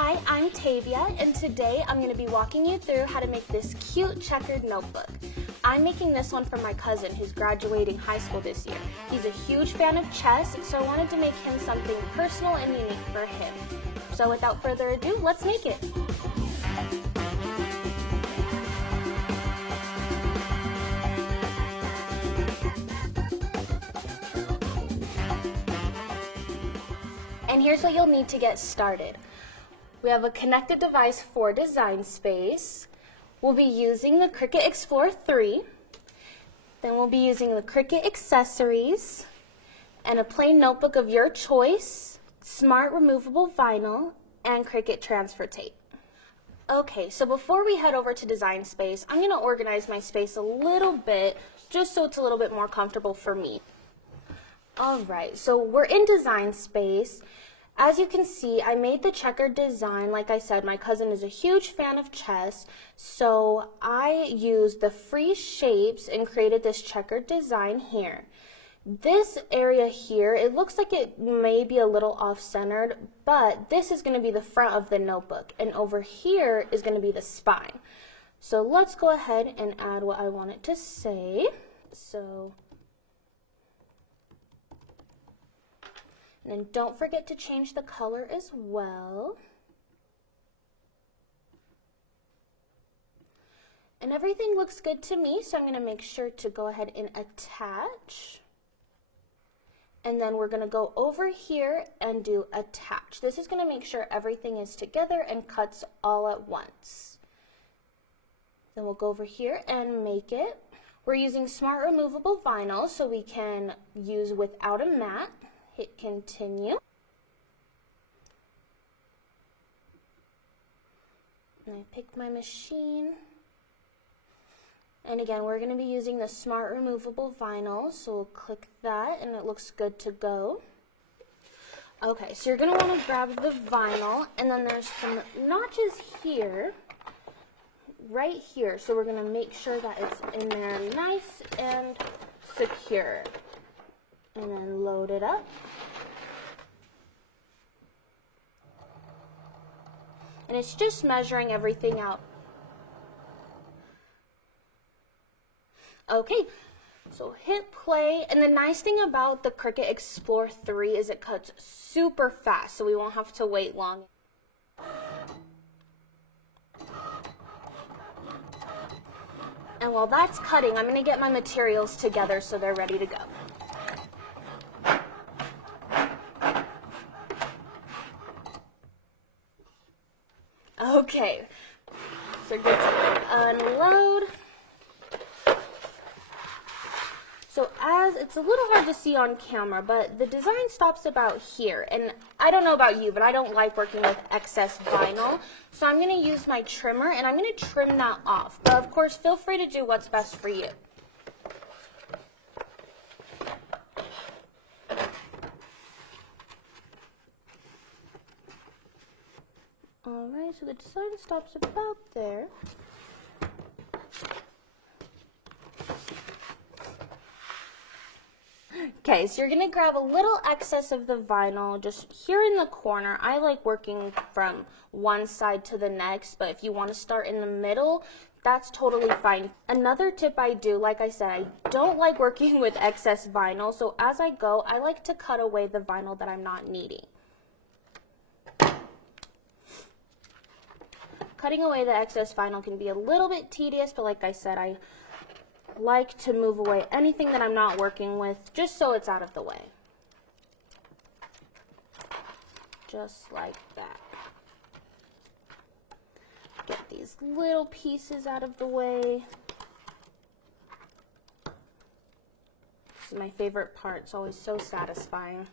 Hi, I'm Tavia, and today I'm going to be walking you through how to make this cute checkered notebook. I'm making this one for my cousin who's graduating high school this year. He's a huge fan of chess, so I wanted to make him something personal and unique for him. So without further ado, let's make it. And here's what you'll need to get started. We have a connected device for design space. We'll be using the Cricut Explorer 3. Then we'll be using the Cricut accessories and a plain notebook of your choice, smart removable vinyl, and Cricut transfer tape. Okay, so before we head over to design space, I'm going to organize my space a little bit just so it's a little bit more comfortable for me. Alright, so we're in design space. As you can see, I made the checkered design. Like I said, my cousin is a huge fan of chess, so I used the free shapes and created this checkered design here. This area here, it looks like it may be a little off-centered, but this is going to be the front of the notebook, and over here is going to be the spine. So let's go ahead and add what I want it to say. And then don't forget to change the color as well. And everything looks good to me, so I'm going to make sure to go ahead and attach. And then we're going to go over here and do attach. This is going to make sure everything is together and cuts all at once. Then we'll go over here and make it. We're using smart removable vinyl, so we can use without a mat. Hit continue. And I picked my machine. And again, we're going to be using the smart removable vinyl, so we'll click that and it looks good to go. Okay, so you're going to want to grab the vinyl, and then there's some notches here, right here. So we're going to make sure that it's in there nice and secure. And then load it up. And it's just measuring everything out. Okay, so hit play. And the nice thing about the Cricut Explorer 3 is it cuts super fast, so we won't have to wait long. And while that's cutting, I'm going to get my materials together so they're ready to go. Okay, so good to unload. So as it's a little hard to see on camera, but the design stops about here. And I don't know about you, but I don't like working with excess vinyl. So I'm going to use my trimmer and I'm going to trim that off. But of course, feel free to do what's best for you. Alright, so the design stops about there. Okay, so you're going to grab a little excess of the vinyl just here in the corner. I like working from one side to the next, but if you want to start in the middle, that's totally fine. Another tip I do, like I said, I don't like working with excess vinyl, so as I go, I like to cut away the vinyl that I'm not needing. Cutting away the excess vinyl can be a little bit tedious, but like I said, I like to move away anything that I'm not working with, just so it's out of the way. Just like that. Get these little pieces out of the way. This is my favorite part. It's always so satisfying.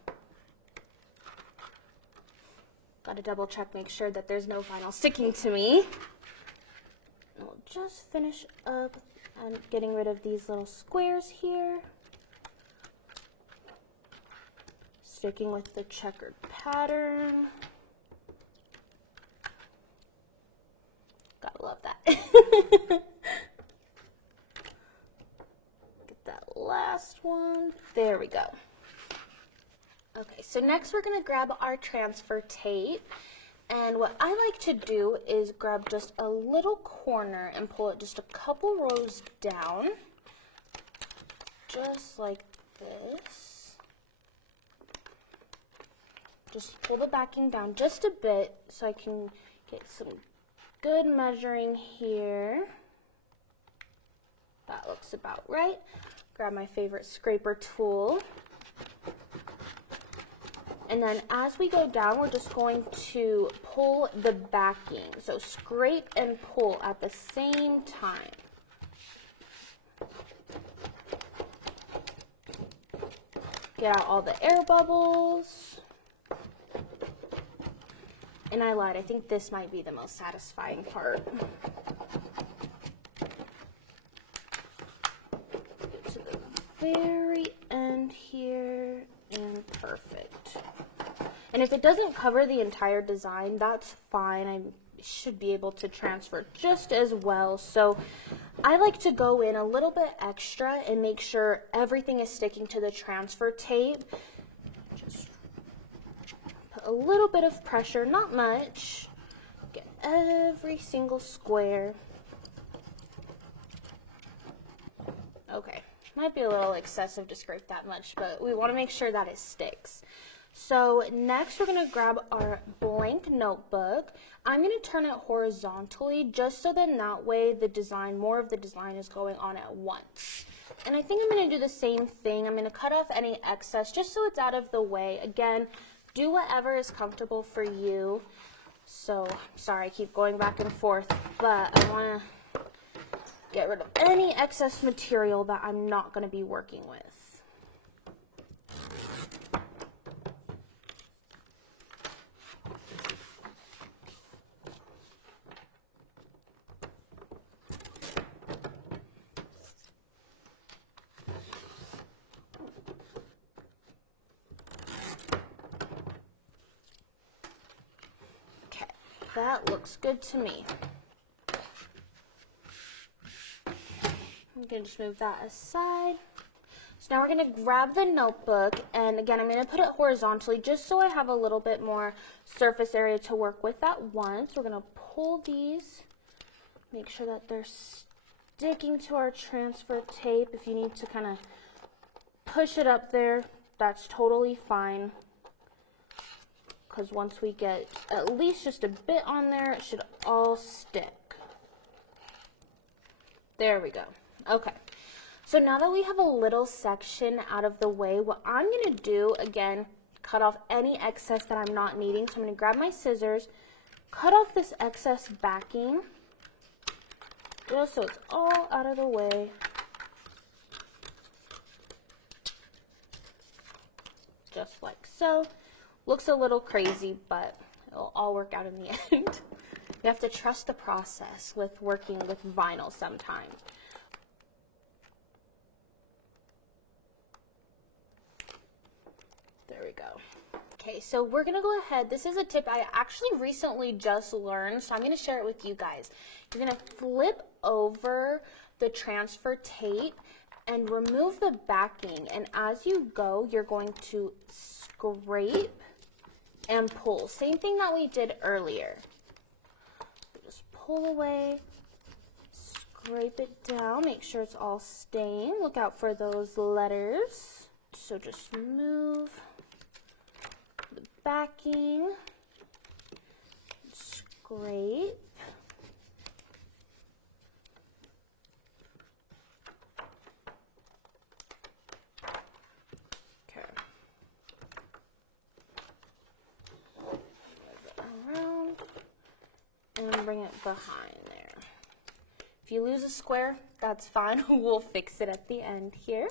Got to double check, make sure that there's no vinyl sticking to me. And we'll just finish up and getting rid of these little squares here. Sticking with the checkered pattern. Gotta love that. Get that last one. There we go. Okay, so next we're going to grab our transfer tape. And what I like to do is grab just a little corner and pull it just a couple rows down, just like this. Just pull the backing down just a bit so I can get some good measuring here. That looks about right. Grab my favorite scraper tool. And then as we go down, we're just going to pull the backing. So scrape and pull at the same time. Get out all the air bubbles. And I lied, I think this might be the most satisfying part. Get to the very end here, and perfect. And if it doesn't cover the entire design, that's fine. I should be able to transfer just as well. So I like to go in a little bit extra and make sure everything is sticking to the transfer tape. Just put a little bit of pressure, not much. Get every single square. Okay, might be a little excessive to scrape that much, but we want to make sure that it sticks. So next we're going to grab our blank notebook. I'm going to turn it horizontally just so then that way the design, more of the design is going on at once. And I think I'm going to do the same thing. I'm going to cut off any excess just so it's out of the way. Again, do whatever is comfortable for you. So, sorry I keep going back and forth, but I want to get rid of any excess material that I'm not going to be working with. That looks good to me. I'm going to just move that aside. So now we're going to grab the notebook, and again, I'm going to put it horizontally just so I have a little bit more surface area to work with at once. We're going to pull these, make sure that they're sticking to our transfer tape. If you need to kind of push it up there, that's totally fine. Because once we get at least just a bit on there, it should all stick. There we go. Okay. So now that we have a little section out of the way, what I'm going to do, again, cut off any excess that I'm not needing. So I'm going to grab my scissors, cut off this excess backing, just so it's all out of the way. Just like so. Looks a little crazy, but it'll all work out in the end. You have to trust the process with working with vinyl sometimes. There we go. Okay, so we're going to go ahead. This is a tip I actually recently just learned, so I'm going to share it with you guys. You're going to flip over the transfer tape and remove the backing. And as you go, you're going to scrape and pull. Same thing that we did earlier. Just pull away, scrape it down, make sure it's all staying. Look out for those letters. So just move the backing, scrape. And bring it behind there. If you lose a square, that's fine. We'll fix it at the end here.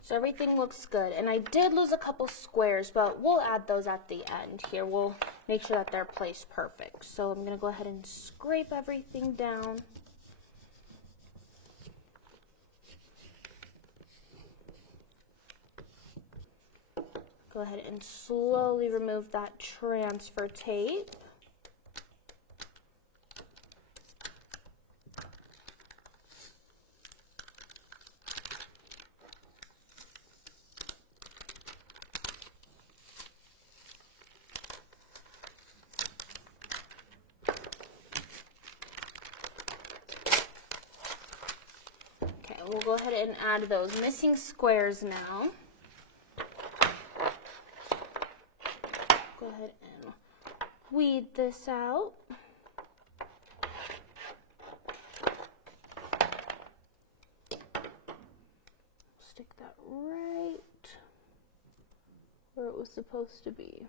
So everything looks good. And I did lose a couple squares, but we'll add those at the end here. We'll make sure that they're placed perfect. So I'm going to go ahead and scrape everything down. Go ahead and slowly remove that transfer tape. go ahead and add those missing squares now. Go ahead and weed this out. Stick that right where it was supposed to be.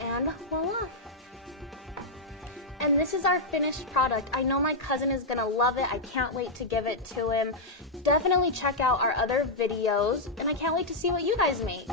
And voila. And this is our finished product. I know my cousin is gonna love it. I can't wait to give it to him. Definitely check out our other videos, and I can't wait to see what you guys make.